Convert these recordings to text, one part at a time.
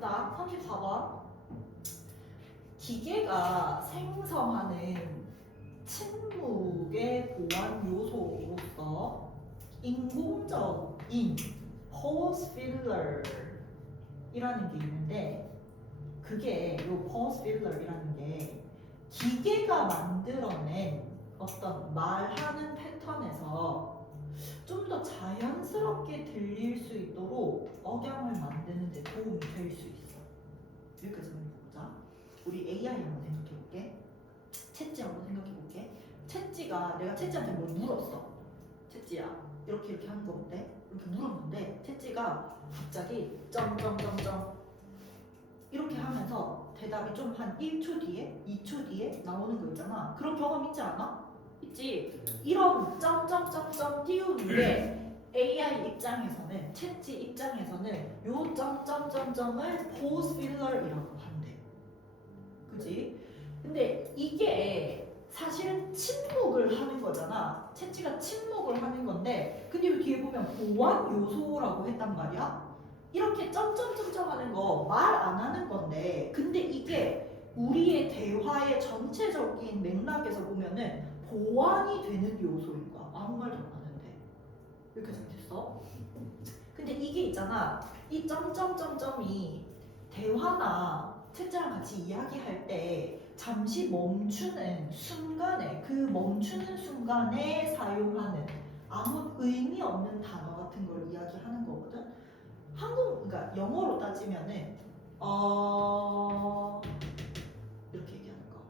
자, 34번. 기계가 생성하는 침묵의 보완 요소로서 인공적인 pause filler이라는 게 있는데, 그게 요 pause filler이라는 게 기계가 만들어낸 어떤 말하는 패턴에서 좀 더 자연스럽게 들릴 수 있도록 억양을 만드는 데 도움이 될 수 있어. 여기까지 한번 보자. 우리 AI 한번 생각해 볼게. 챗지 한번 생각해 볼게. 챗지가 내가 챗지한테 뭘 물었어. 챗지야, 이렇게 하는 거 어때? 이렇게 물었는데 챗지가 갑자기 점점점점 이렇게 하면서 대답이 좀 한 1초 뒤에, 2초 뒤에 나오는 거 있잖아. 그런 경험 있지 않아? 있지. 이런 점점점점 띄우는 게 AI 입장에서는, 챗지 입장에서는 요 점점점점을 pause filler이라고 한대. 그지? 근데 이게 사실은 침묵을 하는 거잖아. 챗지가 침묵을 하는 건데, 근데 이 뒤에 보면 보완 요소라고 했단 말이야. 이렇게 점점점점 하는 거 말 안 하는 건데, 근데 이게 우리의 대화의 전체적인 맥락에서 보면은 보완이 되는 요소인 거야. 아무 말도 안 하는데. 여기까지 됐어? 근데 이게 있잖아. 이 점점점점이 대화나 챗자랑 같이 이야기할 때 잠시 멈추는 순간에, 그 멈추는 순간에 사용하는 아무 의미 없는 단어 같은 걸 이야기하는 거거든. 그러니까 영어로 따지면은 이렇게 얘기하는 거,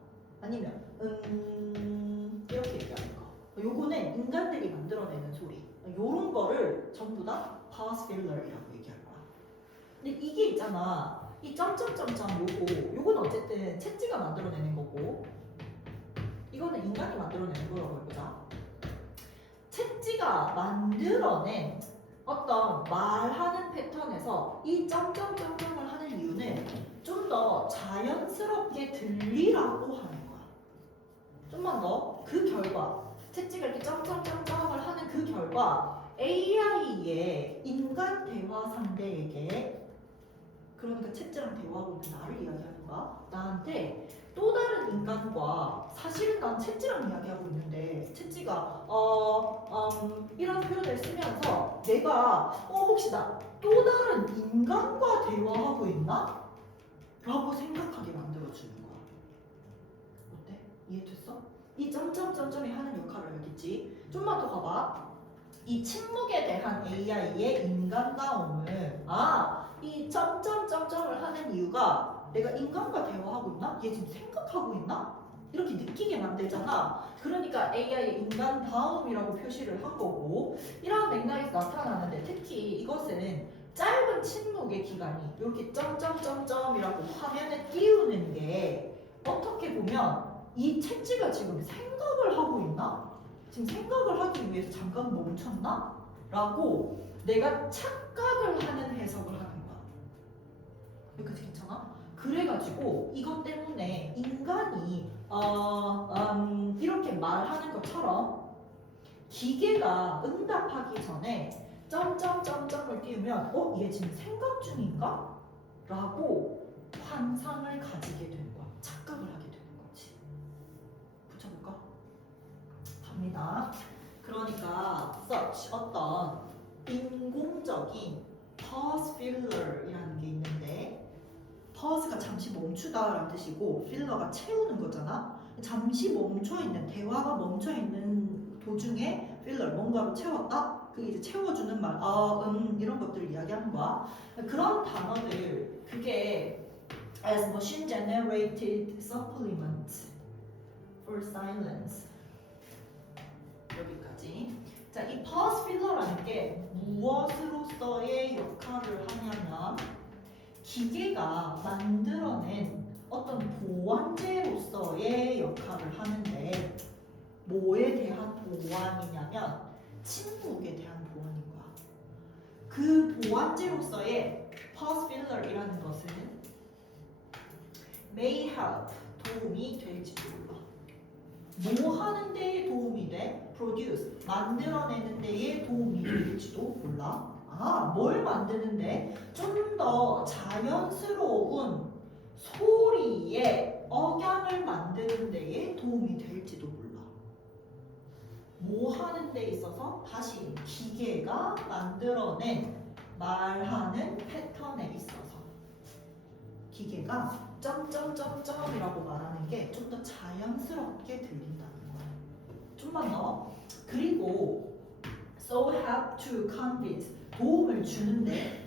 아니면 이렇게 얘기하는 거. 요거는 인간들이 만들어내는 소리. 요런 거를 전부 다 pause filler이라고 얘기할 거야. 근데 이게 있잖아. 이 점점점점 요거는 어쨌든 챗지가 만들어내는 거고, 이거는 인간이 만들어내는 거라고 해보자. 챗지가 만들어낸 어떤 말하는 패턴에서 이 점점점점을 하는 이유는 좀 더 자연스럽게 들리라고 하는 거야. 좀만 더 그 결과, 챗지가 이렇게 점점점점을 하는 그 결과 AI의 인간 대화 상대에게, 그러니까 챗지랑 대화하고 있는 나를 이야기하는 거야. 나한테 또 다른 인간과, 사실은 난 챗지랑 이야기하고 있는데 챗지가 이런 표현을 쓰면서 내가 혹시 나 또 다른 인간과 대화하고 있나? 라고 생각하게 만들어주는 거야. 어때? 이해됐어? 이 점점점점이 하는 역할을 알겠지? 좀만 더 가봐. 이 침묵에 대한 AI의 인간다움을, 이 점점점점을 하는 이유가 내가 인간과 대화하고 있나? 얘 지금 생각하고 있나? 이렇게 느끼게 만들잖아. 그러니까 AI의 인간다움이라고 표시를 한 거고, 이런 맥락에서 나타나는데, 특히 이것은 짧은 침묵의 기간이 이렇게 점점점점이라고 화면에 띄우는 게, 어떻게 보면 이 챗지가 지금 생각을 하고 있나? 지금 생각을 하기 위해서 잠깐 멈췄나? 라고 내가 착각을 하는 해석을 하는 거야. 여기까지 괜찮아? 그래가지고 이것 때문에 인간이 이렇게 말하는 것처럼 기계가 응답하기 전에 점점점점을 띄우면 얘 지금 생각 중인가? 라고 환상을 가지게 되는 거야. 착각을 하게 되는 거지. 붙여볼까? 갑니다. 그러니까 such 어떤 인공적인 pause filler이라는 게 있는데, pause가 잠시 멈추다라는 뜻이고 filler가 채우는 거잖아. 잠시 멈춰있는, 대화가 멈춰있는 도중에 filler, 뭔가로 채웠다? 그게 이제 채워주는 말, 이런 것들을 이야기하는 거야. 그런 단어들, 그게 as machine generated supplement for silence, 여기까지. 자, 이 pause filler라는 게 무엇으로서의 역할을 하냐면, 기계가 만들어낸 어떤 보완제로서의 역할을 하는데, 뭐에 대한 보완이냐면 침묵에 대한 보완인 거야. 그 보완제로서의 pause filler이라는 것은 may help, 도움이 될지 몰라. 뭐 하는 데에 도움이 돼? produce, 만들어내는 데에 도움이 될지도 몰라. 아, 뭘 만드는데? 좀 더 자연스러운 소리의 억양을 만드는 데에 도움이 될지도 몰라. 뭐 하는 데 있어서 다시 기계가 만들어낸 말하는 패턴에 있어서 기계가 점점점점이라고 말하는 게 좀 더 자연스럽게 들린다는 거야. 좀만 더. 그리고 so help to convince, 도움을 주는데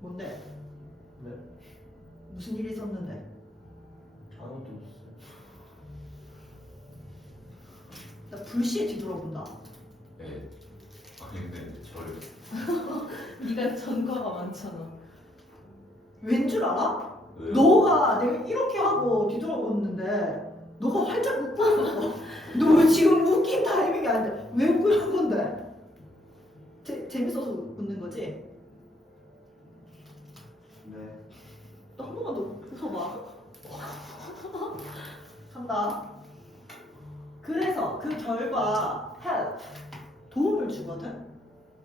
뭔데? 네? 무슨 일이 있었는데? 아무도 없어요. 나 불시에 뒤돌아본다. 네. 아니 근데 저를 네가 전과가 많잖아. 왠 줄 알아? 왜요? 너가 내가 이렇게 하고 뒤돌아보는데 너가 활짝 웃고 있었어. 너 왜 지금 웃긴 타이밍이 아닌데 왜 웃고 있는 건데? 재밌어서 웃는 거지? 네. 너 한 번만 더 웃어봐. 간다. 그래서 그 결과 help, 도움을 주거든.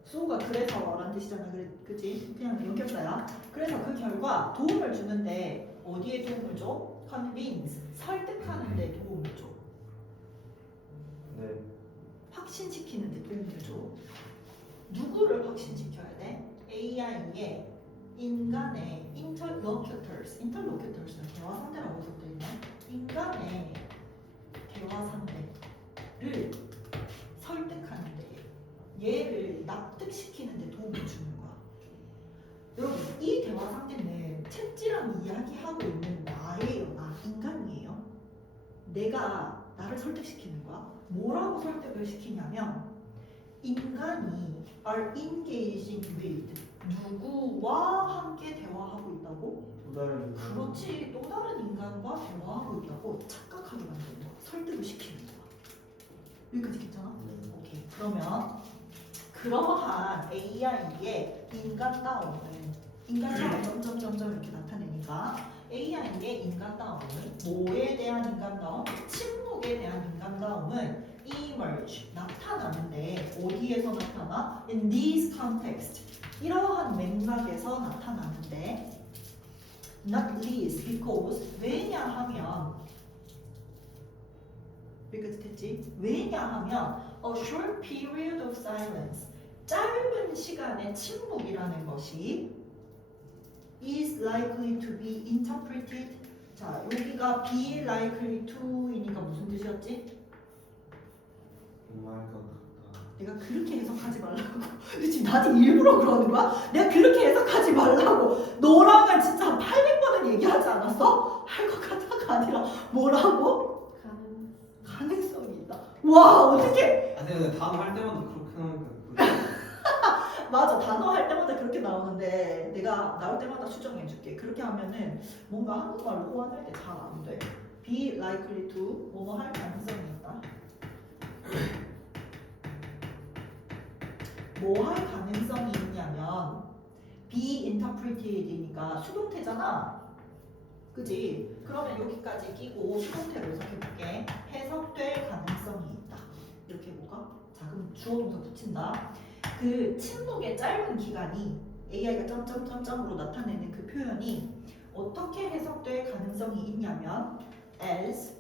so가 그래서라는 뜻이잖아. 그치? 그냥 연결사야. 그래서 그 결과 도움을 주는데 어디에 도움을 줘? convince, 설득하는 데 도움을 줘. 네. 확신시키는 데 도움을 줘. 누구를 확신시켜야 돼? AI의 인간의 interlocutors, interlocutors는 대화 상대라고 적혀 있네. 인간의 대화 상대를 설득하는 데, 얘를 납득시키는 데 도움을 주는 거야. 여러분, 이 대화 상대는 챗지랑 이야기하고 있는 나예요, 나 인간이에요. 내가 나를 설득시키는 거야. 뭐라고 설득을 시키냐면 인간이 are engaging with, 누구와 함께 대화하고 있다고? 또 다른 그렇지, 또 다른 인간과 대화하고 있다고 착각하게 만드는 거야. 설득을 시키는 거야. 여기까지 괜찮아? 네. 오케이. 그러면 그러한 AI의 인간다움을, 인간다움 점점점점 이렇게 나타내니까 AI의 인간다움을, 뭐에 대한 인간다움? 침묵에 대한 인간다움은 emerge, 나타나는데 어디에서 나타나? In this context, 이러한 맥락에서 나타나는데 not least because, 왜냐하면, 여기까지 됐지? 왜냐하면 a short period of silence, 짧은 시간의 침묵이라는 것이 is likely to be interpreted. 자, 여기가 be likely to이니까 무슨 뜻이었지? 정말 것 같다. 내가 그렇게 해석하지 말라고. 지금 나한테 일부러 그러는 거야? 내가 그렇게 해석하지 말라고. 너랑은 진짜 한 800번은 얘기하지 않았어? 할 것 같다가 아니라 뭐라고? 가능성이 있다. 와, 어떡해. 아니 근데 단어 할 때마다 그렇게 나오니까 맞아, 단어 할 때마다 그렇게 나오는데 내가 나올 때마다 수정해줄게. 그렇게 하면은 뭔가 한국말로 호환할 때 잘 안 돼. be likely to, 뭐뭐 할 가능성이 있다. 뭐 할 가능성이 있냐면 be interpreted이니까 수동태잖아. 그지? 그러면 여기까지 끼고 수동태로 해석해볼게. 해석될 가능성이 있다. 이렇게 해볼까? 자, 그럼 주어 동사 붙인다. 그 침묵의 짧은 기간이 AI가 점점점점으로 나타내는 그 표현이 어떻게 해석될 가능성이 있냐면 as,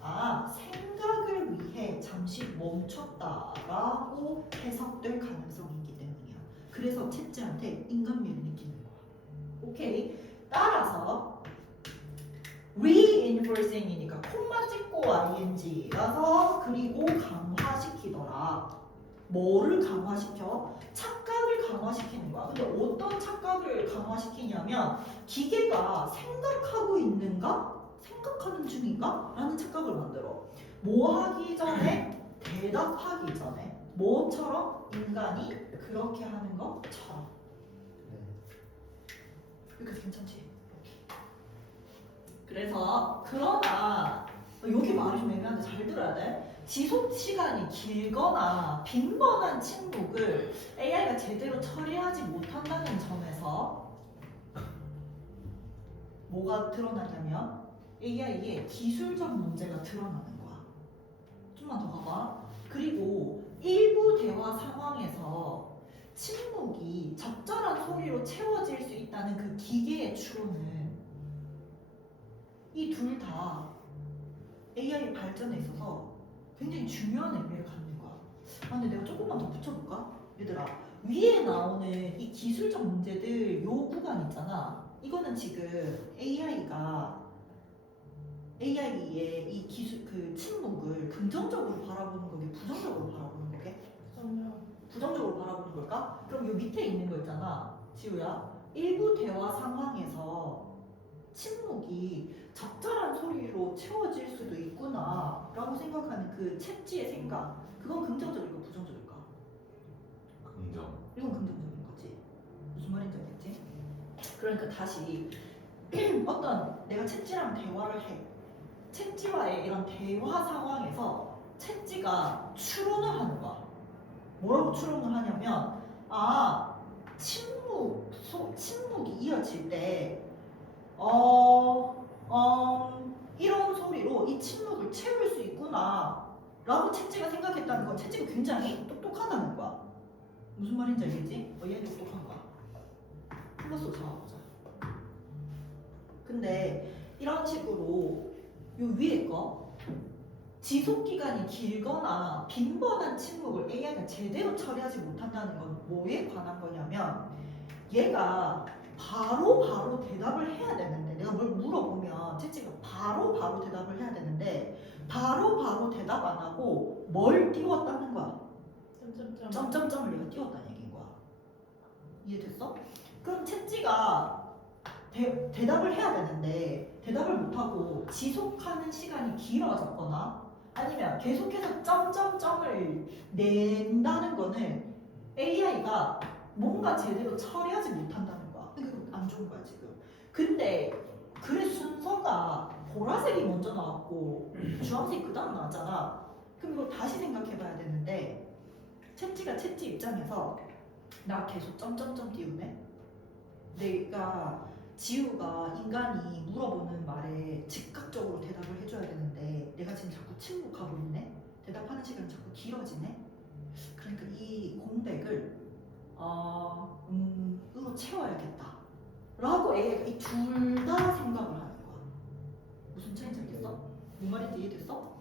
생각을 위해 잠시 멈췄다라고 해석될 가능성이 있기 때문이야. 그래서 챗지한테 인간미를 느끼는 거야. 오케이. 따라서 reinforcing이니까 콤마 찍고 ing라서 그리고 강화시키더라. 뭐를 강화시켜? 착각을 강화시키는 거야. 근데 어떤 착각을 강화시키냐면 기계가 생각하고 있는가? 생각하는 중인가? 라는 착각을 만들어. 뭐 하기 전에? 대답하기 전에. 뭐처럼? 인간이 그렇게 하는 것처럼. 여기까지 괜찮지? 그래서 그러나 여기 말이 좀 애매한데 잘 들어야 돼. 지속 시간이 길거나 빈번한 침묵을 AI가 제대로 처리하지 못한다는 점에서 뭐가 드러나냐면 AI의 기술적 문제가 문제가 드러나는 거야. 좀만 더 가봐. 그리고 일부 대화 상황에서 침묵이 적절한 소리로 채워질 수 있다는 그 기계의 추론은 이 둘 다 AI 발전에 있어서 굉장히 중요한 의미를 갖는 거야. 아, 근데 내가 조금만 더 붙여볼까? 얘들아, 위에 나오는 이 기술적 문제들 요 구간 있잖아. 이거는 지금 AI의 이 기술 그 침묵을 긍정적으로 바라보는 거게 부정적으로 바라보는 거게? 부정적으로 바라보는 걸까? 그럼 요 밑에 있는 거 있잖아, 지우야. 일부 대화 상황에서 침묵이 적절한 소리로 채워질 수도 있구나라고 생각하는 그 챗지의 생각, 그건 긍정적일까 부정적일까? 긍정. 이건 긍정적인 거지. 무슨 말인지 알겠지? 그러니까 다시 어떤 내가 챗지랑 대화를 해. 챗지와의 이런 대화 상황에서 챗지가 추론을 하는 거야. 뭐라고 추론을 하냐면, 아, 침묵이 이어질 때, 이런 소리로 이 침묵을 채울 수 있구나 라고 챗지가 생각했다는 건 챗지가 굉장히 똑똑하다는 거야. 무슨 말인지 알겠지? 얘 똑똑한 거야. 플러스 잡아보자. 근데 이런 식으로 요 위에 거 지속 기간이 길거나 빈번한 침묵을 AI가 제대로 처리하지 못한다는 건 뭐에 관한 거냐면, 얘가 바로 대답을 해야 되는데, 내가 뭘 물어보면 채찌가 바로 대답을 해야 되는데 바로 대답 안 하고 뭘 띄웠다는 거야. 점점점을 내가 띄웠다는 얘기인 거야. 이해됐어? 그럼 채찌가 대답을 해야 되는데 대답을 못하고 지속하는 시간이 길어졌거나 아니면 계속해서 점점점을 낸다는 거는 AI가 뭔가 제대로 처리하지 못한다는 거야. 그러니까 안 좋은 거야 지금. 근데 글의 순서가 보라색이 먼저 나왔고 주황색이 그 다음 나왔잖아. 그럼 이걸 다시 생각해 봐야 되는데 챗지가 챗지 입장에서 나 계속 점점점 띄우네? 내가 지우가 인간이 물어보는 말에 즉각적으로 대답을 해줘야 되는데 내가 지금 자꾸 침묵하고 있네? 대답하는 시간이 자꾸 길어지네? 그러니까 이 공백을 으로 채워야겠다 라고 AI가 이 둘 다 생각을 하는 거야. 무슨 차이인지 알겠어? 뭔 말인지 이해됐어?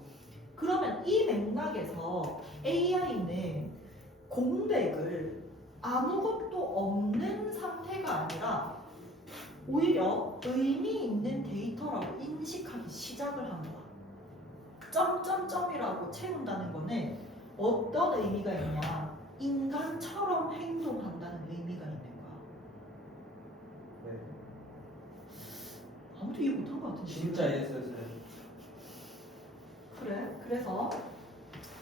그러면 이 맥락에서 AI는 공백을 아무것도 없는 상태가 아니라 오히려 의미 있는 데이터라고 인식하기 시작을 한 거야. 점점점이라고 채운다는 거는 어떤 의미가 있냐? 인간처럼 행동한다는 의미가 있는 거야. 네. 아무도 이해 못한 것 같은데. 진짜 이해했어요. 그래. 그래서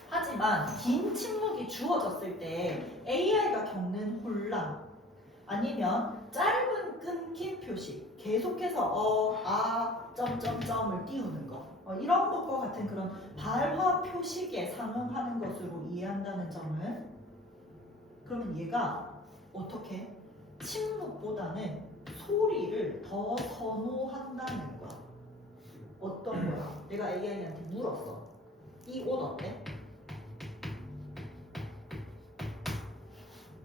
하지만 긴 침묵이 주어졌을 때 AI가 겪는 혼란 아니면 짧은 끊긴 표시 계속해서 점점점을 띄우는 거 이런 것과 같은 그런 발화 표식에 상응하는 것으로 이해한다는 점은 그러면 얘가 어떻게 침묵보다는 소리를 더 선호한다는 거야. 어떤 거야? 내가 AI한테 물었어. 이 옷 어때?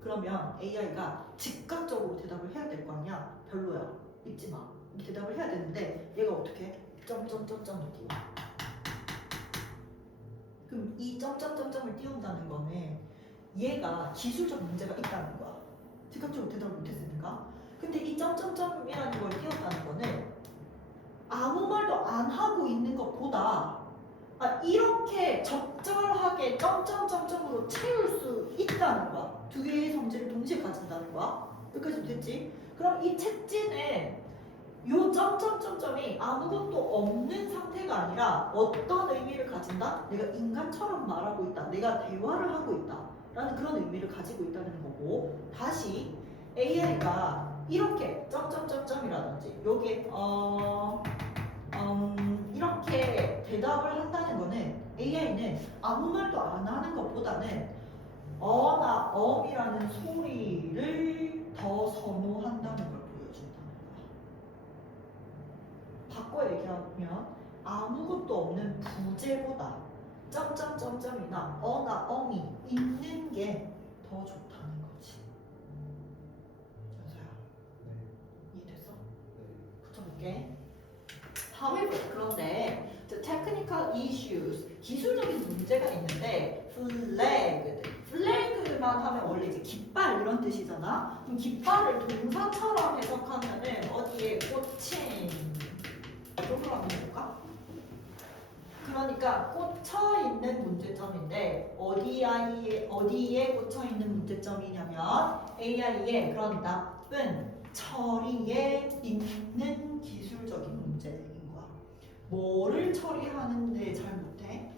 그러면 AI가 즉각적으로 대답을 해야 될 거 아니야? 별로야. 입지 마. 이렇게 대답을 해야 되는데 얘가 어떻게 해? 점점점점을 띄워. 그럼 이 점점점점을 띄운다는 거는 얘가 기술적 문제가 있다는 거야. 즉각적으로 대답을 못했으니까. 근데 이 점점점이라는 걸 띄웠다는 거는 아무 말도 안 하고 있는 것보다 이렇게 적절하게 점점점점으로 채울 수 있다는 거야. 두 개의 성질을 동시에 가진다는 거야. 여기까지 됐지? 그럼 이 챗지는 요 점점점점이 아무것도 없는 상태가 아니라 어떤 의미를 가진다? 내가 인간처럼 말하고 있다. 내가 대화를 하고 있다. 라는 그런 의미를 가지고 있다는 거고 다시 AI가 이렇게 점점점점이라든지 여기에 이렇게 대답을 한다는 거는 AI는 아무 말도 안 하는 것보다는 어나 엄이라는 소리를 더 선호한다는 걸 보여준다는 거야. 바꿔 얘기하면 아무것도 없는 어제보다 점점점점이나 어나 엄이 있는 게 더 좋다는 거지. 연서야, 네. 이해됐어? 네. 붙여볼게. However, 그런데 the technical issues, 기술적인 문제가 있는데 flag만 하면 원래 이제 깃발 이런 뜻이잖아. 그럼 깃발을 동사처럼 해석하면은 어디에 꽂힌 이쪽으로 한번 해볼까? 그러니까 꽂혀 있는 문제점인데 어디에 꽂혀 있는 문제점이냐면 AI의 그런 나쁜 처리에 있는 기술적인 문제인 거야. 뭐를 처리하는데 잘 못해?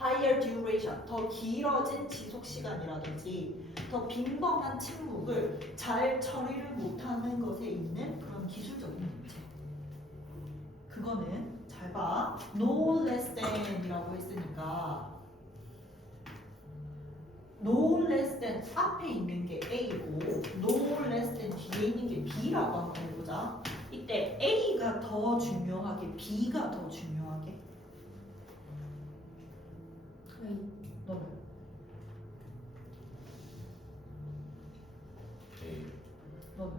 Higher duration, 더 길어진 지속 시간이라든지 더 빈번한 침묵을 잘 처리를 못하는 것에 있는 그런 기술적인 문제. 그거는 잘 봐. No less than이라고 했으니까 no less than 앞에 있는 게 A고 no less than 뒤에 있는 게 B라고 한번 해보자. 이때 A가 더 중요하게 B가 더 중요하게? 너는? A. 너는?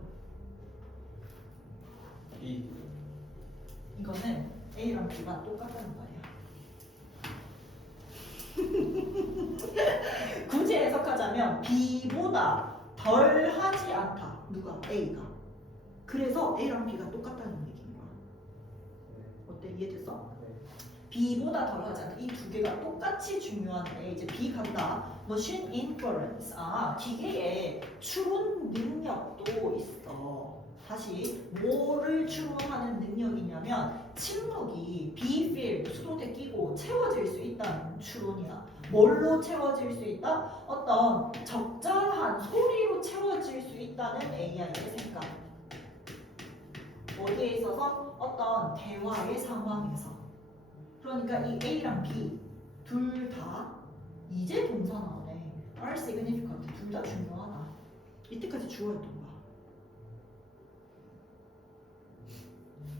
B. 이거는 A랑 B가 똑같다는 말이야. 굳이 해석하자면 B보다 덜 하지 않다. 누가? A가. 그래서 A랑 B가 똑같다는 얘기인 거야. 네. 어때? 이해됐어? 네. B보다 덜 하지 않다. 이 두 개가 똑같이 중요한데 이제 B 간다. Machine inference. 기계의 추론 능력도 있어. 다시 뭐를 추론하는 능력이냐면 침묵이 B-field 수동태 끼고 채워질 수 있다는 추론이야. 뭘로 채워질 수 있다? 어떤 적절한 소리로 채워질 수 있다는 AI의 생각. 어디에 있어서? 어떤 대화의 상황에서. 그러니까 이 A랑 B 둘 다 이제 동사 나오네. are significant. 둘 다 중요하다. 이때까지 주어였던 거야.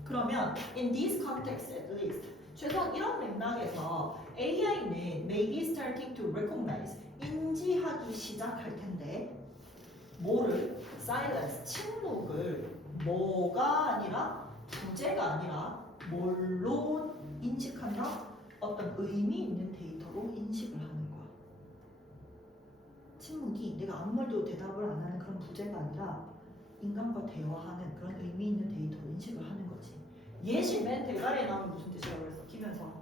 그러면 in this context at least 최소한 이런 맥락에서 AI는 maybe starting to recognize 인지하기 시작할 텐데 뭐를? silence 침묵을 뭐가 아니라 부재가 아니라 뭘로 인식한다? 어떤 의미 있는 데이터로 인식을 하는 거야. 침묵이 내가 아무 말도 대답을 안 하는 그런 부재가 아니라 인간과 대화하는 그런 의미 있는 데이터로 인식을 하는 거지. 예시 맨 대가리에 나오면 무슨 뜻이라고 그랬어? 키면서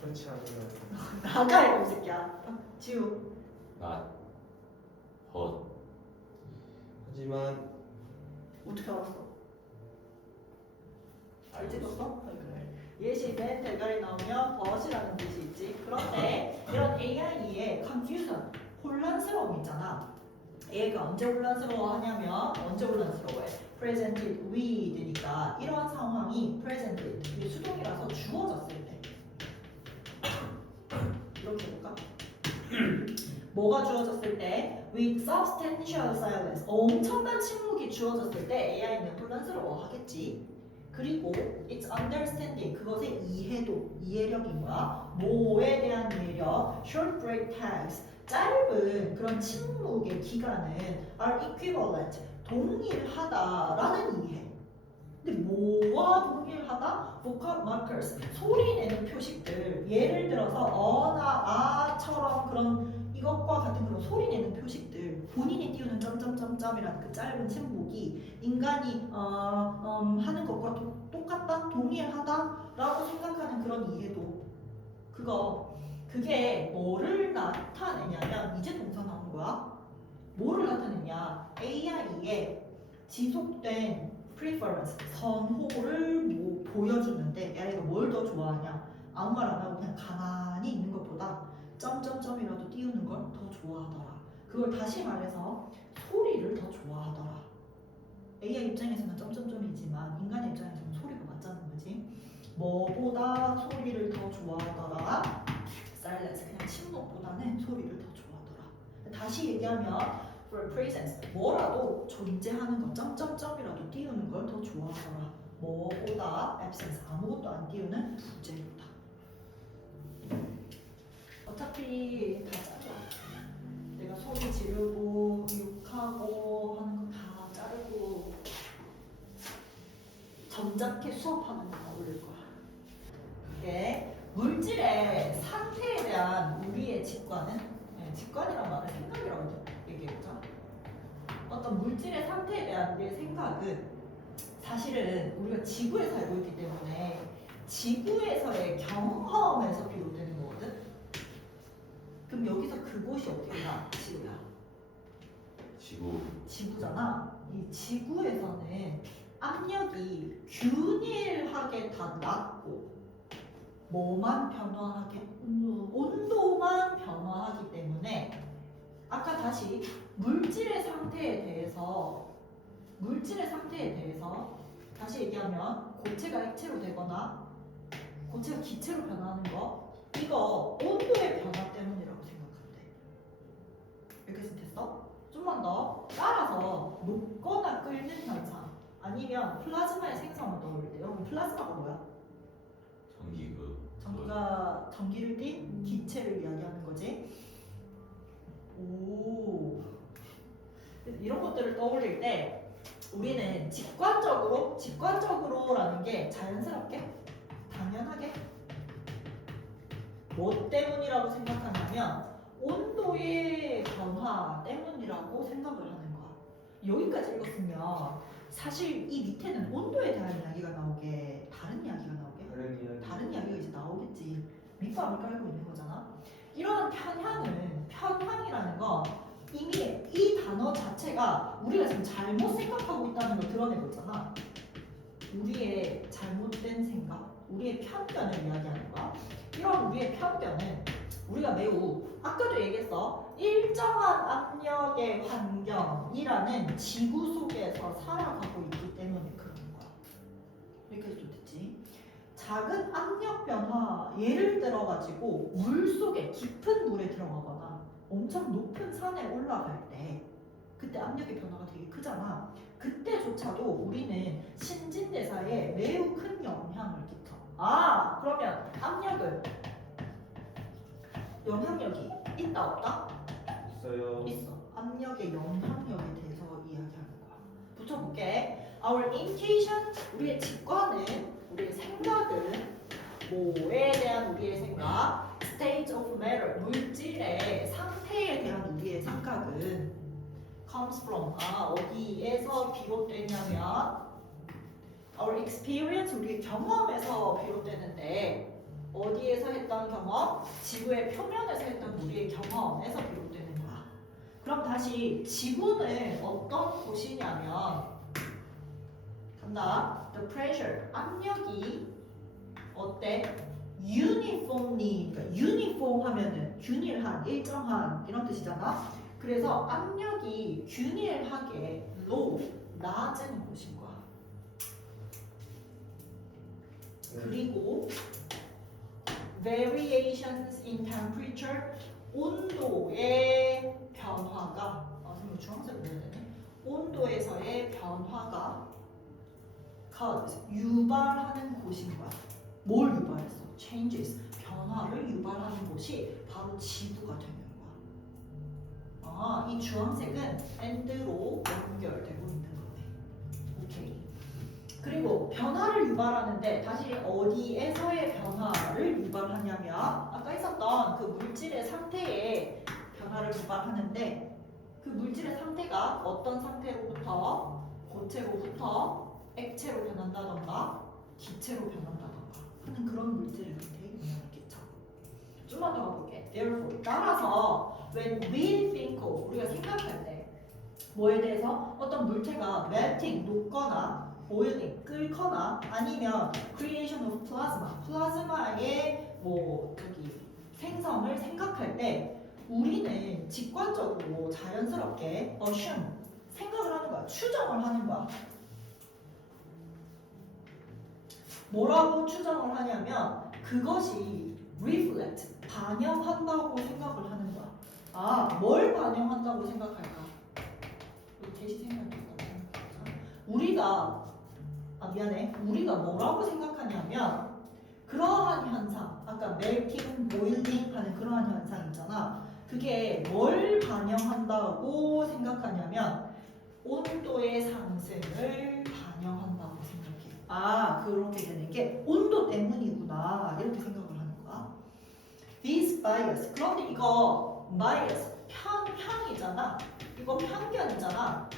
그렇지 않으면 나가 이거 이 새끼야. 지우 Not. Hot. 하지만 어떻게 알았어? 잘 알고 찍었어? 그래. 예시 맨 대가리 나오면 벗이라는 뜻이 있지. 그런데 이런 AI의 confusion, 혼란스러움 있잖아. 얘가 언제 혼란스러워하냐면 언제 혼란스러워해? presented with니까 이런 상황이 presented 이게 수동이라서 주어졌을 때 이렇게 해볼까? 뭐가 주어졌을 때 with substantial silence 엄청난 침묵이 주어졌을 때 AI는 혼란스러워하겠지. 그리고 it's understanding 그것의 이해도 이해력인 거야. 뭐에 대한 이해력? short break tags 짧은 그런 침묵의 기간은 are equivalent 동일하다라는 이해. 근데 뭐와 동일하다? vocal markers 소리 내는 표식들 예를 들어서 어나 아처럼 그런 이것과 같은 그런 소리 내는 표식들 본인이 띄우는 점점점점이라는 그 짧은 침묵이 인간이 하는 것과 똑같다? 동일하다라고 생각하는 그런 이해도 그게 뭐를 나타내냐면 이제 동사 나온 거야. 뭐를 나타내냐? AI의 지속된 preference, 선호를 보여주는데 AI가 뭘 더 좋아하냐? 아무 말 안 하고 그냥 가만히 있는 것보다 점점점이라도 띄우는 걸 더 좋아하더라. 그걸 다시 말해서 소리를 더 좋아하더라. AI 입장에서는 점점점이지만 인간의 입장에서는 소리가 맞자는 거지. 뭐보다 소리를 더 좋아하더라? silence, 그냥 침묵보다는 소리를 더 좋아하더라. 다시 얘기하면 for presence 뭐라도 존재하는 것 점점점이라도 띄우는 걸 더 좋아하더라. 뭐보다 absence 아무것도 안 띄우는 부재보다. 어차피 다 잘라. 내가 소리 지르고 욕하고 하는 거 다 자르고 점잖게 수업하는 거 올릴 거야. 이게 물질의 상태에 대한 우리의 직관은 직관이란 말은 생각이라고 얘기했죠. 어떤 물질의 상태에 대한 우리의 생각은 사실은 우리가 지구에 살고 있기 때문에 지구에서의 경험에서 비롯되는 거거든. 그럼 여기서 그곳이 어떻게 나? 지구야. 지구잖아. 이 지구에서는 압력이 균일하게 다 낮고 뭐만 변화하게? 온도만 변화하기 때문에 아까 다시 물질의 상태에 대해서 다시 얘기하면 고체가 액체로 되거나 고체가 기체로 변하는 거 이거 온도의 변화 때문이라고 생각하면 돼. 이렇게 됐어? 좀만 더 따라서 녹거나 끓는 현상 아니면 플라즈마의 생성을 떠올릴 때 여러분 플라즈마가 뭐야? 전기가 전기를 띤 기체를 이야기하는 거지. 오 이런 것들을 떠올릴 때 우리는 직관적으로라는 게 자연스럽게 당연하게 뭐 때문이라고 생각하냐면 온도의 변화 때문이라고 생각을 하는 거야. 여기까지 읽었으면 사실 이 밑에는 온도에 대한 이야기가 나오게 다른 이야기가 이제 나오겠지. 밑밥을 깔고 있는 거잖아. 이런 편향이라는 건 이미 이 단어 자체가 우리가 지금 잘못 생각하고 있다는 걸 드러내고 있잖아. 우리의 잘못된 생각, 우리의 편견을 이야기하는 거야. 이런 우리의 편견은 우리가 매우 아까도 얘기했어. 일정한 압력의 환경이라는 지구 속에서 살아가고 있기 때문에 그런 거야. 여기까지 좀 됐지? 작은 압력 변화 예를 들어가지고 물 속에 깊은 물에 들어가거나 엄청 높은 산에 올라갈 때 그때 압력의 변화가 되게 크잖아. 그때조차도 우리는 신진대사에 매우 큰 영향을 끼쳐. 그러면 영향력이 있다 없다? 있어요. 있어. 압력의 영향력에 대해서 이야기하는 거야. 붙여볼게. Our intuition, 우리의 직관은, 우리의 생각은 뭐에 대한 우리의 생각, state of matter, 물질의 상태에 대한 우리의 생각은 comes from, 어디에서 비롯되냐면 our experience, 우리의 경험에서 비롯되는데 어디에서 했던 경험? 지구의 표면에서 했던 우리의 경험에서 비롯되는 거야. 그럼 다시 지구는 어떤 곳이냐면 간다. The pressure, 압력이 어때? uniformly, 그러니까 uniform 하면은 균일한, 일정한 이런 뜻이잖아. 그래서 압력이 균일하게 low, 낮은 곳인 거야. 그리고 variations in temperature, 온도의 변화가 선생님 주황색으로 해야 되네. 온도에서의 변화가 유발하는 곳인 거야. 뭘 유발했어? changes, 변화를 유발하는 곳이 바로 지구가 되는 거야. 이 주황색은 and로 연결되고 있는 거네. 오케이. 그리고 변화를 유발하는데 다시 어디에서의 변화를 유발하냐면 아까 있었던 그 물질의 상태에 변화를 유발하는데 그 물질의 상태가 어떤 상태로부터 고체로부터 액체로 변한다던가 기체로 변한다던가 하는 그런 물질의 상태에 영향을 끼쳐. 좀만 더 가볼게. Therefore, 따라서 when we think of, 우리가 생각할 때 뭐에 대해서 어떤 물체가 melting, 녹거나 boiling, 끓거나 아니면 creation of plasma, 플라즈마의 생성을 생각할 때 우리는 직관적으로 자연스럽게 assume, 생각을 하는 거야. 추정을 하는 거야. 뭐라고 추정을 하냐면 그것이 reflect, 반영한다고 생각을 하는 거야. 뭘 반영한다고 생각할까? 대시 생각했다. 우리가 우리가 뭐라고 생각하냐면 그러한 현상, 아까 멜팅, 보일링 하는 그러한 현상 있잖아. 그게 뭘 반영한다고 생각하냐면 온도의 상승을 반영한다고 생각해. 아, 그렇게 되는 게 온도 때문이구나 이렇게 생각을 하는 거야. This bias. 그런데 이거 bias 편이잖아. 이거 편견이잖아.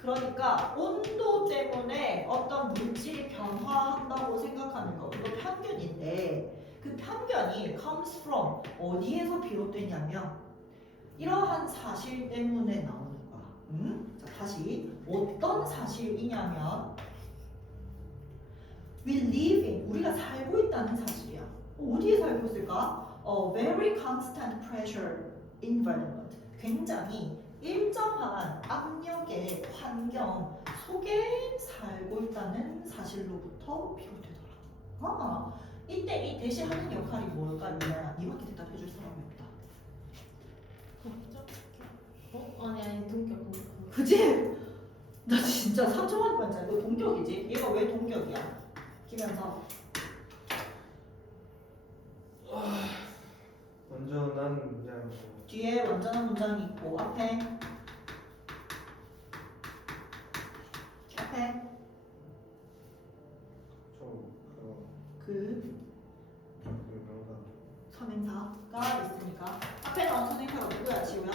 그러니까 온도 때문에 어떤 물질이 변화한다고 생각하는 거 그거 편견인데 그 편견이 comes from 어디에서 비롯되냐면 이러한 사실 때문에 나오는 거야. 자, 다시 어떤 사실이냐면 we live in 우리가 살고 있다는 사실이야. 어디에 살고 있을까? Very constant pressure environment. 굉장히 일정한 압력의 환경 속에 살고 있다는 사실로부터 비롯되더라. 이때 이 대시하는 역할이 뭘까? 유나야, 니밖에 대답해줄 사람이 없다. 아니 동격. 그지? 나 진짜 상처받을 뻔했잖아. 이거 동격이지? 얘가 왜 동격이야? 김현서. 완전한 문장. 뒤에 완전한 문장이 있고 앞에 그 명사. 선행사가 있으니까 앞에 나온 선행사가 누구야? 지우야?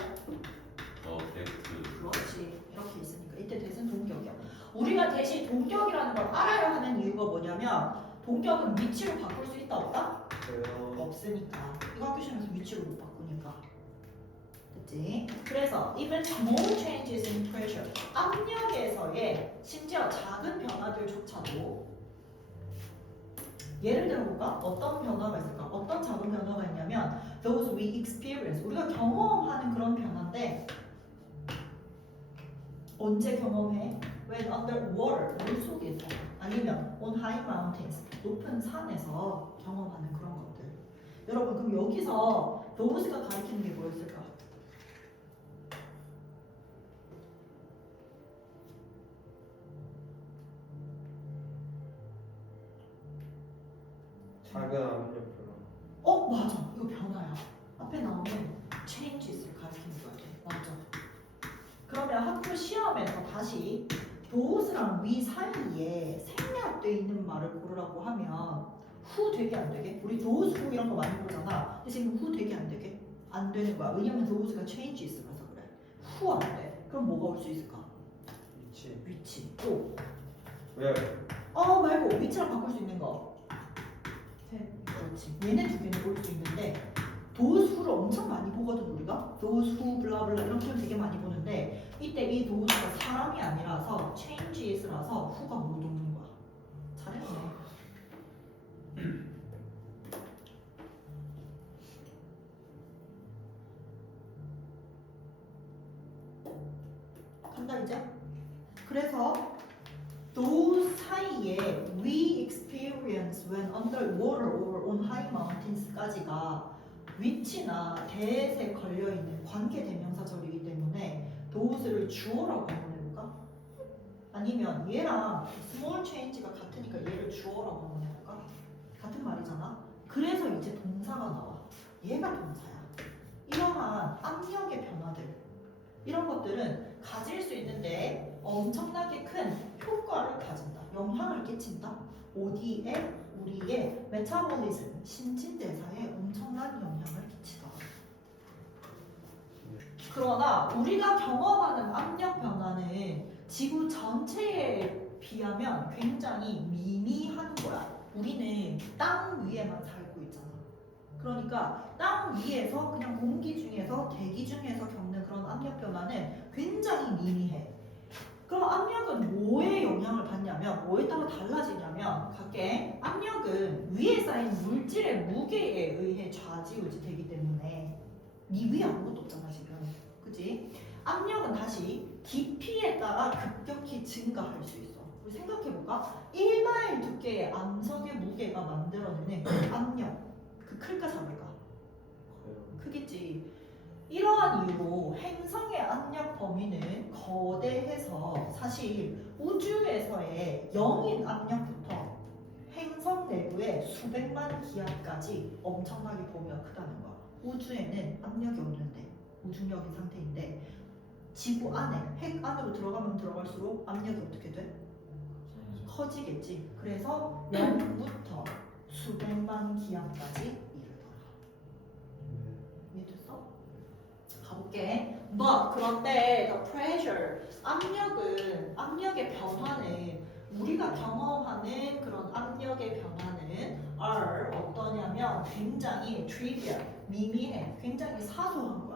데스크. 그렇지. 이렇게 있으니까 이때 대신 동격이야. 우리가 대신 동격이라는 걸 알아야 하는 이유가 뭐냐면 동격은 위치로 바꿀 수 있다 없다? 그래요. 없으니까. 이거 학교 시험에서 위치로 못 바꾸니까. 됐지? 그래서 even small changes in pressure 압력에서의 심지어 작은 변화들조차도 예를 들어볼까? 어떤 변화가 있을까? 어떤 작은 변화가 있냐면 those we experience 우리가 경험하는 그런 변화인데 언제 경험해? When under water 물 속에서 아니면 on high mountains 높은 산에서 경험하는 그런 것들. 여러분 그럼 여기서 those가 가리키는 게 뭐였을까? 작은 압력 변화. 맞아. 이거 변화야. 앞에 나오는 changes를 가리키는 거야. 맞아. 그러면 학교 시험에서 다시 those랑 we 사이에 생략돼 있는 말을 고르라고 하면 who 되게 안 되게? 우리 those who 이런 거 많이 보잖아. 근데 지금 who 되게 안 되게? 안 되는 거야. 왜냐면 those가 changes라서 그래. who 안 돼. 그럼 뭐가 올 수 있을까? 위치. 위치. 또 왜? 말고 위치랑 바꿀 수 있는 거. 그렇지. 얘네 두 개는 올 수 있는데 those who를 엄청 많이 보거든 우리가. those who 블라블라 이런 표현 되게 많이 보는데 이때 이 those가 사람이 아니라서 changes라서 who가 못 오는 거야. 잘했네. 간다 이제. 그래서 those 사이에 we experience when underwater or on high mountains까지가 위치나 대에 걸려있는 관계대명사절이기 때문에 those를 주어라고 한번 해볼까? 아니면 얘랑 small change가 같으니까 얘를 주어라고 한번 해볼까? 같은 말이잖아? 그래서 이제 동사가 나와. 얘가 동사야. 이러한 압력의 변화들 이런 것들은 가질 수 있는데 엄청나게 큰 효과를 가진다. 영향을 끼친다. 어디에? 우리의 메타볼리즘, 신진대사에 엄청난 영향을 끼치다. 그러나 우리가 경험하는 압력 변화는 지구 전체에 비하면 굉장히 미미한 거야. 우리는 땅 위에만 살고 있잖아. 그러니까 땅 위에서 그냥 공기 중에서 대기 중에서 겪는 그런 압력 변화는 굉장히 미미해. 그럼 압력은 뭐에 영향을 받냐면 뭐에 따라 달라지냐면 각계 압력은 위에 쌓인 물질의 무게에 의해 좌지우지 되기 때문에 네 위에 아무것도 없잖아 지금. 그치? 압력은 다시 깊이에 따라 급격히 증가할 수 있어. 우리 생각해볼까? 1마일 두께의 암석의 무게가 만들어내는 그 압력 그 클까 작을까? 크겠지. 이러한 이유로 행성의 압력 범위는 거대해서 사실 우주에서의 0인 압력부터 행성 내부의 수백만 기압까지 엄청나게 범위가 크다는 거야. 우주에는 압력이 없는데 무중력인 상태인데 지구 안에 핵 안으로 들어가면 들어갈수록 압력이 어떻게 돼? 커지겠지. 그래서 0부터 수백만 기압까지 이르더라. 이해됐어? 가볼게. 그런데 the pressure, 압력의 변화는 우리가 경험하는 그런 압력의 변화는 are 어떠냐면 굉장히 trivial, 미미해, 굉장히 사소한 거야.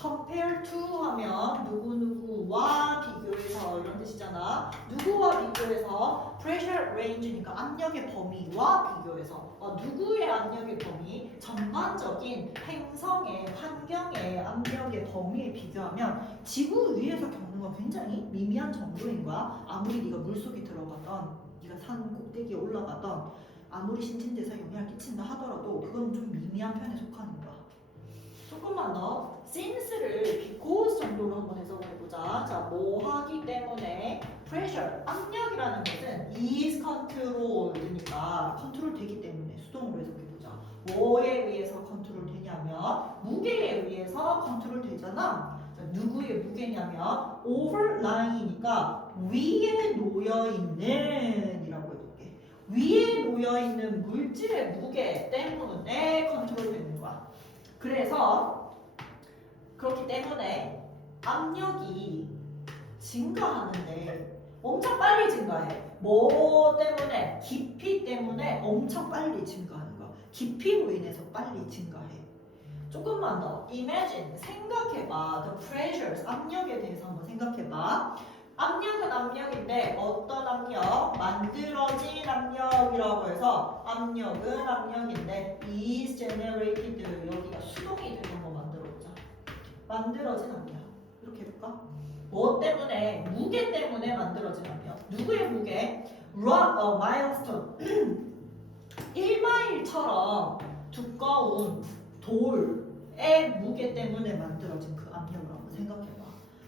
compare to 하면 누구누구와 비교해서 이런 뜻이잖아. 누구와 비교해서 pressure range니까 압력의 범위와 비교해서 누구의 압력의 범위, 전반적인 행성의 환경의 압력의 범위에 비교하면 지구 위에서 겪는 건 굉장히 미미한 정도인 거야. 아무리 네가 물속에 들어가던 네가 산 꼭대기에 올라가던 아무리 신진대사에 영향을 끼친다 하더라도 그건 좀 미미한 편에 속하는 거야. 조금만 더 since를 because 정도로 한번 해석을 해보자. 자, 뭐 하기 때문에 pressure, 압력이라는 것은 is controlled니까 컨트롤 되기 때문에 수동으로 해석해보자. 뭐에 의해서 컨트롤 되냐면 무게에 의해서 컨트롤 되잖아. 자, 누구의 무게냐면 overlying이니까 위에 놓여있는 이라고 해볼게. 위에 놓여있는 물질의 무게 때문에 컨트롤 되는 거야. 그래서 그렇기 때문에 압력이 증가하는데 엄청 빨리 증가해. 뭐 때문에? 깊이 때문에 엄청 빨리 증가하는 거야. 깊이로 인해서 빨리 증가해. 조금만 더 imagine, 생각해봐. The pressures, 압력에 대해서 한번 생각해봐. 압력은 압력인데 어떤 압력? 만들어진 압력이라고 해서 압력은 압력인데 is generated, 여기가 수동이 되는 거 만들어보자. 만들어진 압력 이렇게 해볼까? 뭐 때문에? 무게 때문에 만들어진 압력. 누구의 무게? rock a milestone 1마일처럼 두꺼운 돌의 무게 때문에 만들어진 그 압력을 한번 생각해봐.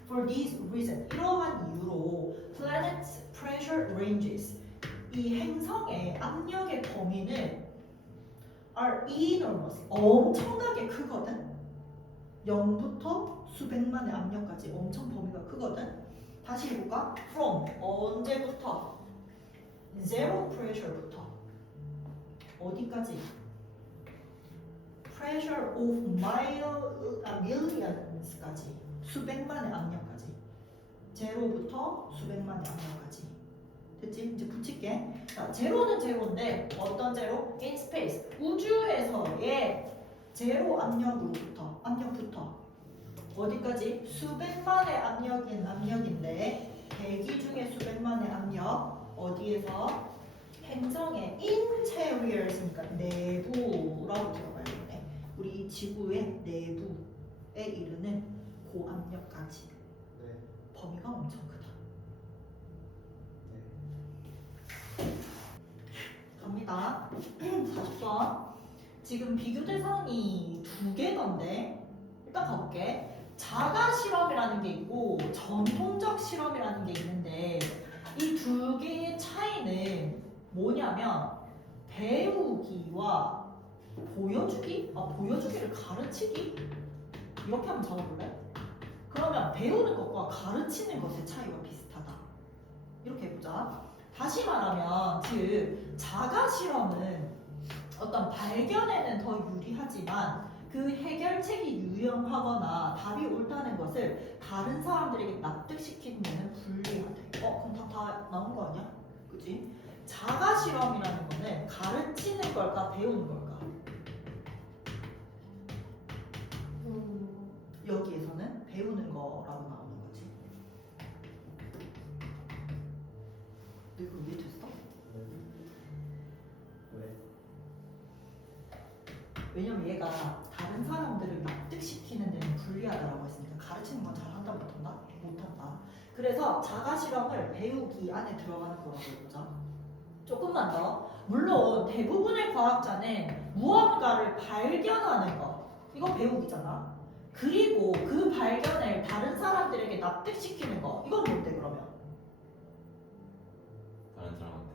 For this reason, 이러한 이유로 planet's pressure ranges, 이 행성의 압력의 범위는 are enormous, 엄청나게 크거든. 0부터 수백만의 압력까지 엄청 범위가 크거든. 다시 해볼까? From, 언제부터? zero pressure부터 어디까지? pressure of millions까지, 수백만의 압력까지. 제로부터 수백만의 압력까지. 됐지? 이제 붙일게. 자, 제로는 제로인데 어떤 제로? in space, 우주에서의 제로 압력부터 어디까지? 수백만의 압력인데 대기 중에 수백만의 압력 어디에서? 행성의 interior이니까 내부라고 들어가야 되네. 우리 지구의 내부에 이르는 고압력까지. 네. 범위가 엄청 크다. 네. 갑니다. 40번. 지금 비교 대상이 두 개던데 일단 가볼게. 자가 실험이라는 게 있고 전통적 실험이라는 게 있는데 이 두 개의 차이는 뭐냐면 배우기와 보여주기? 보여주기를 가르치기? 이렇게 한번 적어볼래? 그러면 배우는 것과 가르치는 것의 차이가 비슷하다. 이렇게 해보자. 다시 말하면 즉 자가 실험은 어떤 발견에는 더 유리하지만 그 해결책이 유용하거나 답이 옳다는 것을 다른 사람들에게 납득시키는 데는 불리하대. 그럼 다 나온 거 아니야? 그치? 자가 실험이라는 거는 가르치는 걸까 배우는 걸까? 여기에서는 배우는 거라고 나오는 거지. 너 이거 이해됐어? 왜? 왜냐면 얘가 다른 사람들을 납득시키는 데는 불리하다라고 했으니까 가르치는 건 잘한다 못한다? 못한다. 그래서 자가 실험을 배우기 안에 들어가는 거라고 해보자. 조금만 더. 물론 대부분의 과학자는 무언가를 발견하는 거 이거 배우기잖아. 그리고 그 발견을 다른 사람들에게 납득시키는 거. 이건 뭔데 그러면? 다른 사람한테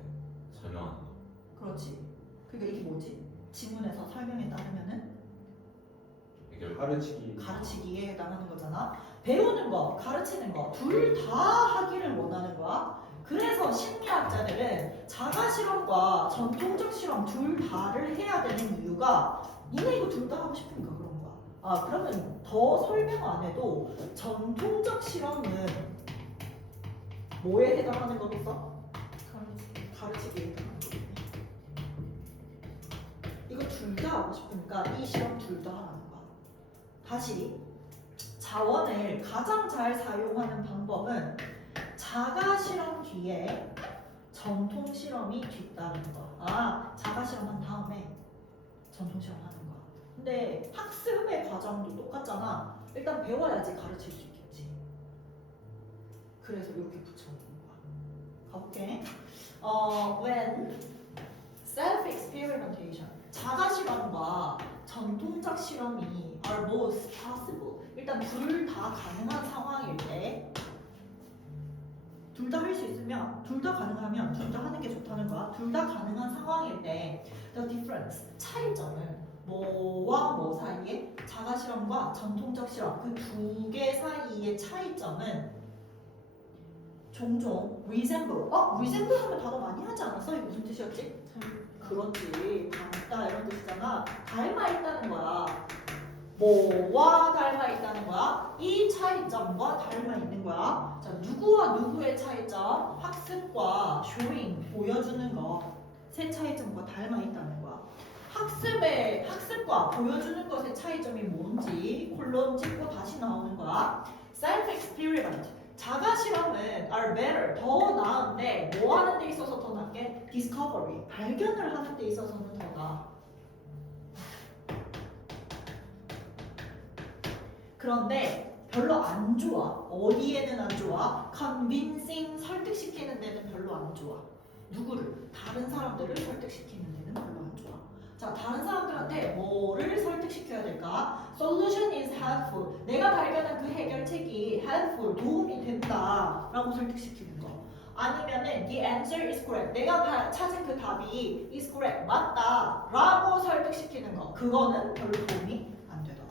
설명하는 거. 그렇지. 그러니까 이게 뭐지? 지문에서 설명에 따르면은 해결. 가르치기에 해당하는 거잖아. 배우는 거, 가르치는 거 둘 다 하기를 원하는 거야. 그래서 심리학자들은 자가 실험과 전통적 실험 둘 다를 해야 되는 이유가 니네 이거 둘 다 하고 싶으니까 그런 거야. 아 그러면 더 설명 안 해도 전통적 실험은 뭐에 해당하는 거겠어? 가르치기에 해당하는 거겠네. 이거 둘 다 하고 싶으니까 이 실험 둘 다 하라는 거야. 다시 자원을 가장 잘 사용하는 방법은 자가 실험 뒤에 전통 실험이 뒤따르는 거. 아, 자가 실험한 다음에 전통 실험 하는 거야. 근데 학습의 과정도 똑같잖아. 일단 배워야지 가르칠 수 있겠지. 그래서 이렇게 붙여놓은 거야. 가볼게. When self-experimentation, 자가 실험과 전통적 실험이 are both possible. 일단 둘 다 가능한 상황일 때, 둘 다 할 수 있으면, 둘 다 가능하면 둘 다 하는 게 좋다는 거야. 둘 다 가능한 상황일 때, the difference, 차이점은 뭐와 뭐 사이에, 자가 실험과 전통적 실험 그 두 개 사이의 차이점은 종종 resemble. resemble 하면 단어 많이 하지 않았어? 이게 무슨 뜻이었지? 그렇지. 닮다 이런 뜻이잖아. 닮아 있다는 거야. 뭐와 닮아 있다는 거야? 이 차이점과 닮아 있는 거야. 자, 누구와 누구의 차이점? 학습과 showing, 보여주는 거. 세 차이점과 닮아 있다는 거야. 학습과 보여주는 것의 차이점이 뭔지 콜론 찍고 다시 나오는 거야. self-experiment. 자가 실험은 are better, 더 나은데 뭐 하는 데 있어서 더 낫게? discovery, 발견을 하는 데 있어서는 더 나아. 그런데 별로 안 좋아. 어디에는 안 좋아? convincing, 설득시키는 데는 별로 안 좋아. 누구를? 다른 사람들을 설득시키는 데는 별로 안 좋아. 자, 다른 사람들한테 뭐를 설득시켜야 될까? Solution is helpful. 내가 발견한 그 해결책이 helpful, 도움이 된다 라고 설득시키는 거. 아니면은 the answer is correct. 내가 찾은 그 답이 is correct, 맞다 라고 설득시키는 거. 그거는 별로 도움이 안 되더라.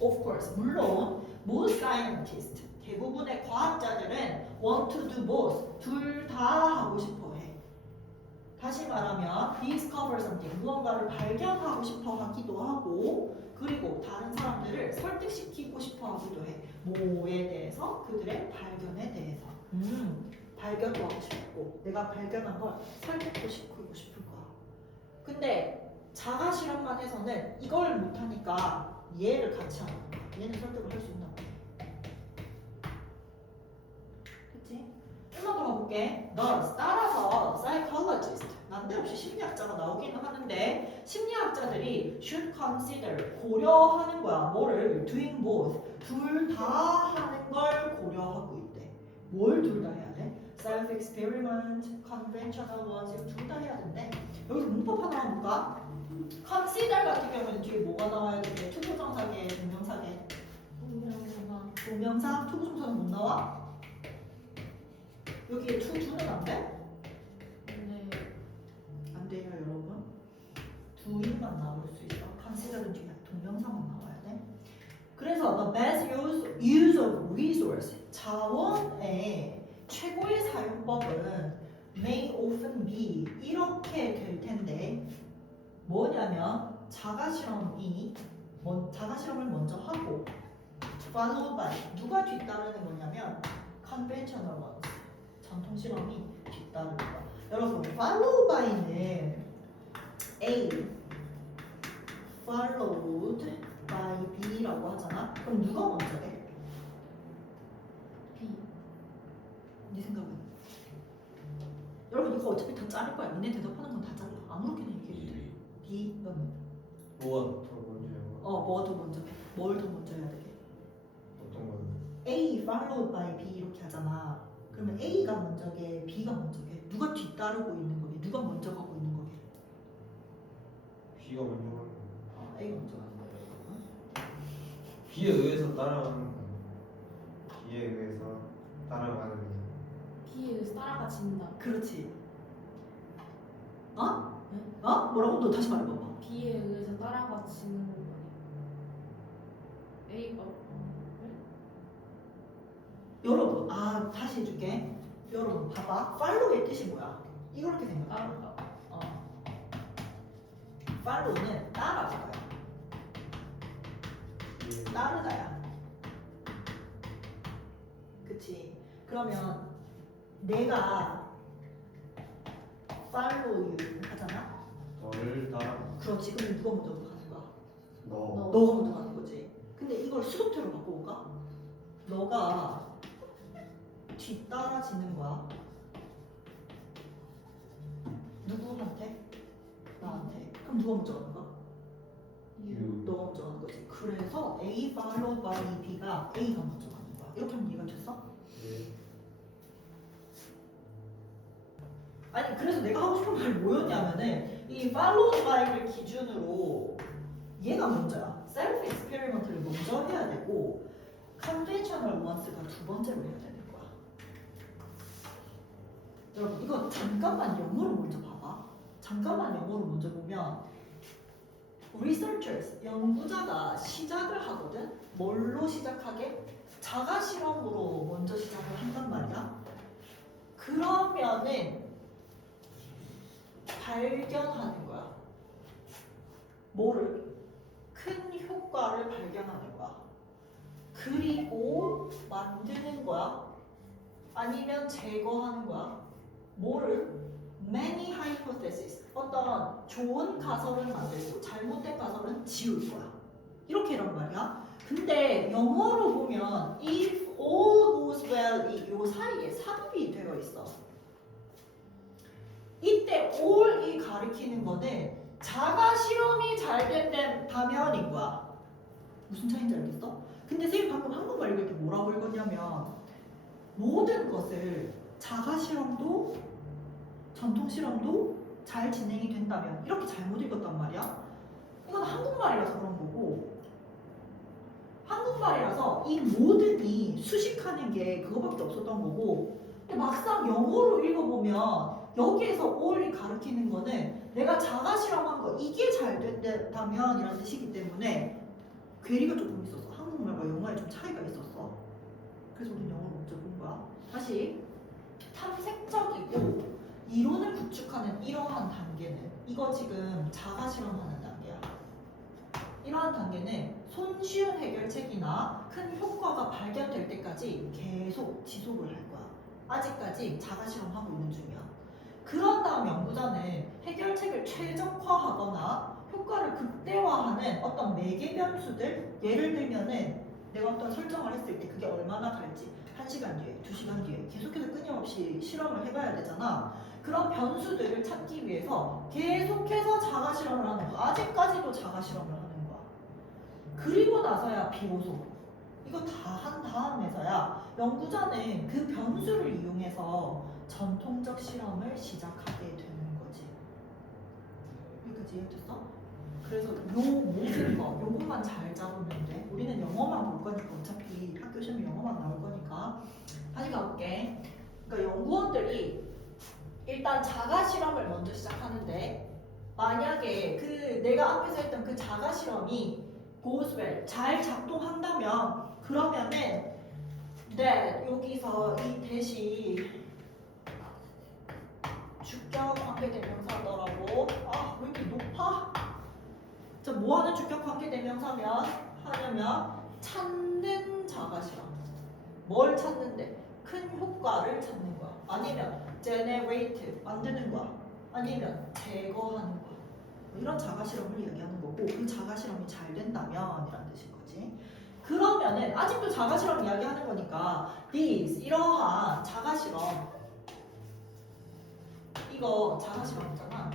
Of course, 물론 most scientists, 대부분의 과학자들은 want to do both, 둘 다 하고 싶어 해. 다시 말하면 discover something, 무언가를 발견하고 싶어 하기도 하고, 그리고 다른 사람들을 설득시키고 싶어 하기도 해. 뭐에 대해서? 그들의 발견에 대해서. 발견도 하고 싶고, 내가 발견한 걸 설득도 시키고 싶을 거야. 근데 자가 실험만 해서는 이걸 못하니까 얘를 같이 하는 거야. 얘는 설득을 할 수 있나 봐. 그치? 좀만 더 가볼게. Thus, 따라서 psychologist, 난데없이 심리학자가 나오기는 하는데 심리학자들이 should consider, 고려하는 거야. 뭐를? doing both, 둘 다 하는 걸 고려하고 있대. 뭘 둘 다 해야 돼? self-experiment, conventional ones, 이거 둘 다 해야 된대. 여기서 문법 하나 볼까? consider 같은 경우는 뒤에 뭐가 나와야 돼? 투부정사계, 동명사계. 동명사, 투부정사는 못 나와? 여기에 투는 안 돼? 안 돼요, 여러분. 두인만 나올 수 있어. consider는 뒤에 동명사만 나와야 돼. 그래서 the best use of resource, 자원의 최고의 사용법은 may often be 이렇게 될 텐데 뭐냐면 자가 실험을 먼저 하고 followed by, 누가 뒤따르는 거냐면 conventional ones, 전통 실험이 뒤따르는 거야. 여러분 followed by는 A followed by B라고 하잖아. 그럼 누가 먼저 해? B. 네 생각은? 여러분 이거 어차피 다 자를 거야. 니네 대답하는 건 다 잘라. 아무렇게나 얘기해도 돼. B, 너는? 뭐가 더 먼저요? 뭐 더 먼저 해? 뭘 더 먼저 해야 돼? 어떤 거는? A followed by B 이렇게 하잖아. 그러면 A가 먼저게, B가 먼저게? 누가 뒤따르고 있는 거게? 누가 먼저 가고 있는 거게? B가 먼저 가는 거. A가 먼저 가는 거예요. B에 의해서 따라가는 거. B에 의해서 따라가는 거. B에 의해서 따라가진다. 그렇지. 어? 네? 어? 뭐라고? 너 다시 말해봐봐. B에 의해서 따라가지는 거 아니야? A가 여러분, 다시 해줄게. 여러분, 봐봐. 팔로우의 뜻이 뭐야? 이렇게 생각해. 따라가. 팔로우는 따라가다야. 따르다야. 그치? 그러면 내가 팔로우 하잖아? 너를 따라. 그렇지. 그럼 누가 먼저 가는 거야? 너. 너가 먼저 가는 거지. 근데 이걸 수동태로 바꿔볼까? 너가 뒤따라지는 거야. 누구한테? 나한테. 그럼 누가 먼저 가는 거야? You. 너가 먼저 가는 거지. 그래서 A followed by B가 A가 먼저 가는 거야. 이렇게 하면 이해가 됐어? 네. 아니 그래서 내가 하고 싶은 말이 뭐였냐면은 이 followed by를 기준으로 얘가 먼저야. self experiment를 먼저 해야 되고 conventional ones가 두 번째로 해야 되는 거야. 여러분 이거 잠깐만 영어로 먼저 봐봐. 잠깐만 영어로 먼저 보면 researchers 연구자가 시작을 하거든. 뭘로 시작하게? 자가 실험으로 먼저 시작을 한단 말이야. 그러면은 발견하는 거야. 뭐를? 큰 효과를 발견하는 거야. 그리고 만드는 거야. 아니면 제거하는 거야. 뭐를? Many hypotheses. 어떤 좋은 가설을 만들고 잘못된 가설은 지울 거야. 이렇게란 말이야. 근데 영어로 보면 if all goes well 이 사이에 삽입이 되어 있어. 이때 all이 가리키는 거는 자가 실험이 잘 된다면인 거야. 무슨 차이인지 알겠어? 근데 선생님 방금 한국말 읽을 때 뭐라고 읽었냐면 모든 것을 자가 실험도 전통 실험도 잘 진행이 된다면 이렇게 잘못 읽었단 말이야. 이건 한국말이라서 그런 거고 한국말이라서 이 모든이 수식하는 게 그거밖에 없었던 거고 근데 막상 영어로 읽어보면 여기에서 all이 가리키는 거는 내가 자가 실험한 거 이게 잘 된다면 이라는 뜻이기 때문에 괴리가 조금 있었어. 한국말과 영어에 좀 차이가 있었어. 그래서 우리 영어로 먼저 본 거야. 다시 탐색적이고 이론을 구축하는 이러한 단계는 이거 지금 자가 실험하는 단계야. 이러한 단계는 손쉬운 해결책이나 큰 효과가 발견될 때까지 계속 지속을 할 거야. 아직까지 자가 실험하고 있는 중이야. 그런 다음 연구자는 해결책을 최적화하거나 효과를 극대화하는 어떤 매개 변수들 예를 들면은 내가 어떤 설정을 했을 때 그게 얼마나 갈지 1시간 뒤에, 2시간 뒤에 계속해서 끊임없이 실험을 해봐야 되잖아. 그런 변수들을 찾기 위해서 계속해서 자가 실험을 하는 거야. 아직까지도 자가 실험을 하는 거야. 그리고 나서야 비로소 이거 다 한 다음에서야 연구자는 그 변수를 이용해서 전통적 실험을 시작하게 되는 거지. 여기까지 이해됐어? 그래서 요 모든 거 요것만 잘 잡으면 돼. 우리는 영어만 볼 거니까 어차피 학교 시험에 영어만 나올 거니까 다시 가볼게. 그러니까 연구원들이 일단 자가 실험을 먼저 시작하는데 만약에 그 내가 앞에서 했던 그 자가 실험이 goes well 잘 작동한다면 그러면은 네 여기서 이 대시 주격 관계대명사더라고. 왜 이렇게 높아? 자, 뭐하는 주격 관계대명사면 하려면 찾는 자가 실험. 뭘 찾는데? 큰 효과를 찾는 거야. 아니면 generate 만드는 거야. 아니면 제거하는 거야. 이런 자가 실험을 이야기하는 거고 그 자가 실험이 잘 된다면 이란 뜻인 거지. 그러면은 아직도 자가 실험 이야기하는 거니까 this 이러한 자가 실험 이거 자가 실험이잖아.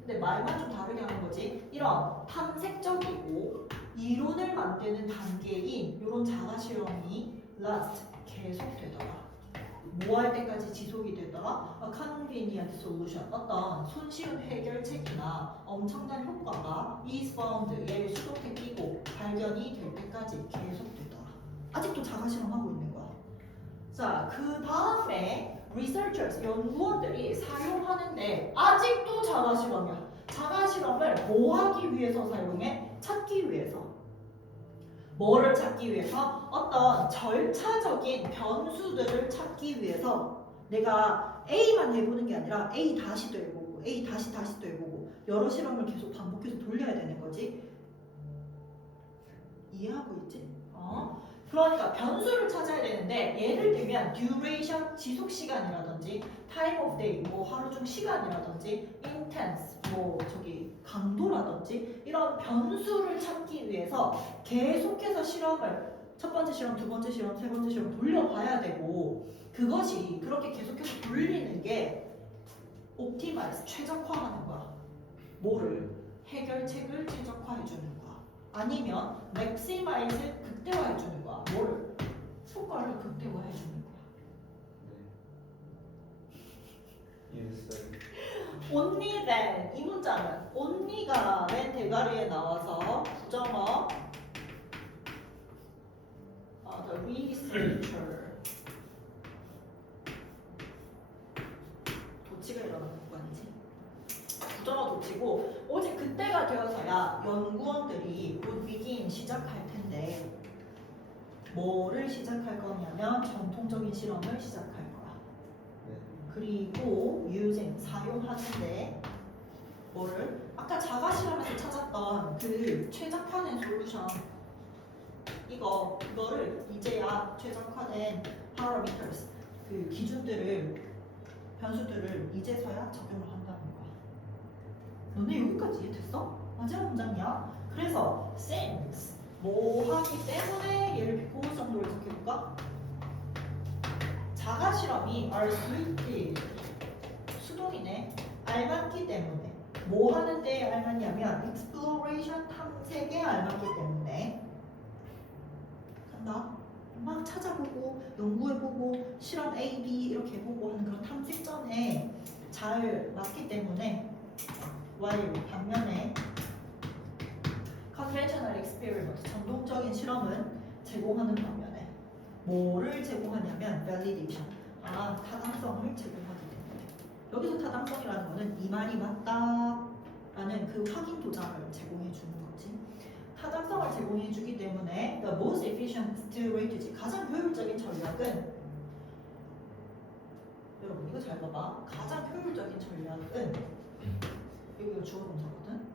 근데 말만 좀 다르게 하는 거지. 이런 탐색적이고 이론을 만드는 단계인 이런 자가 실험이 last 계속되더라. 뭐 할 때까지 지속이 되더라? A convenient solution. 어떤 손쉬운 해결책이나 엄청난 효과가 is found. 얘를 수동태 끼고 발견이 될 때까지 계속되더라. 아직도 자가실험하고 있는 거야. 자, 그 다음에 researchers, 연구원들이 사용하는데 아직도 자가실험이야. 자가실험을 뭐 하기 위해서 사용해? 찾기 위해서. 뭐를 찾기 위해서? 어떤 절차적인 변수들을 찾기 위해서 내가 A만 해보는 게 아니라 A 다시도 해보고 A 다시도 해보고 여러 실험을 계속 반복해서 돌려야 되는 거지. 이해하고 있지? 그러니까 변수를 찾아야 되는데 예를 들면 duration, 지속 시간이라든지 time of day, 뭐 하루 중 시간이라든지 intense, 뭐 강도라든지 이런 변수를 찾기 위해서 계속해서 실험을 첫 번째 실험, 두 번째 실험, 세 번째 실험 돌려봐야 되고 그것이 그렇게 계속해서 돌리는 게 optimize, 최적화하는 거야. 뭐를? 해결책을 최적화해주는 거야. 아니면 maximize, 극대화해주는 거야. 뭐를? 효과를 극대화해주는 거야. 네. 이해했어요. only then 이 문장은 only가 맨 대가리에 나와서 부정어 the researcher 도치가 일어나는 구간이지. 부정어 도치고 오직 그때가 되어서야 연구원들이 would begin 시작할 텐데 뭐를 시작할 거냐면 전통적인 실험을 시작할 거야. 네. 그리고 using 사용하는데 뭐를 아까 자가 실험에서 찾았던 그 최적화된 솔루션 이거를 이제야 최적화된 parameters 그 기준들을 변수들을 이제서야 적용을 한다는 거야. 너네 여기까지 이해됐어? 마지막 문장이야. 그래서 since 뭐 하기 때문에 얘를 비공정도를 적혀볼까? 자가 실험이 are suited 수동이네. 알맞기 때문에 뭐 하는데 알맞냐면 exploration 탐색에 알맞기 때문에 간다. 막 찾아보고 연구해보고 실험 A, B 이렇게 해보고 하는 그런 탐색전에 잘 맞기 때문에 while 반면에 conventional experiment 전통적인 실험은 제공하는 반면에 뭐를 제공하냐면 validation 타당성을 제공하기 때문에 여기서 타당성이라는 거는 이 말이 맞다라는 그 확인 도장을 제공해 주는 거지. 타당성을 제공해 주기 때문에 the most efficient strategy 가장 효율적인 전략은 여러분 이거 잘 봐봐. 가장 효율적인 전략은 여기가 주어 동사거든.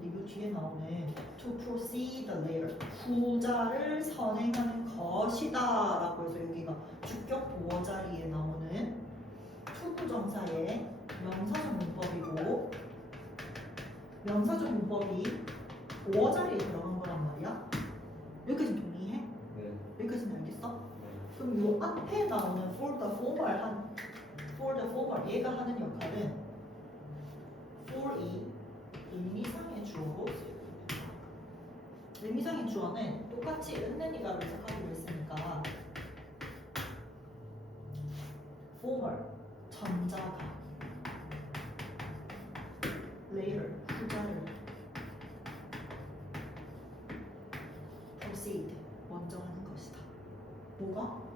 근데 이 뒤에 나오는 to proceed later 후자를 선행하는 것이다 라고 해서 여기가 주격 보어 자리에 나오는 투부정사의 명사적 문법이고 명사적 문법이 보어 자리에 들어간 거란 말이야. 여기까지 동의해? 네. 여기까지는 알겠어? 네. 그럼 요 앞에 나오는 for the former 얘가 하는 역할은 for이 의미상의 주어로 쓰이고 있다. 의미상의 주어는 똑같이 은는이가로 해석하기로 했으니까 former 전자가 later 후자를 proceed 먼저 하는 것이다. 뭐가?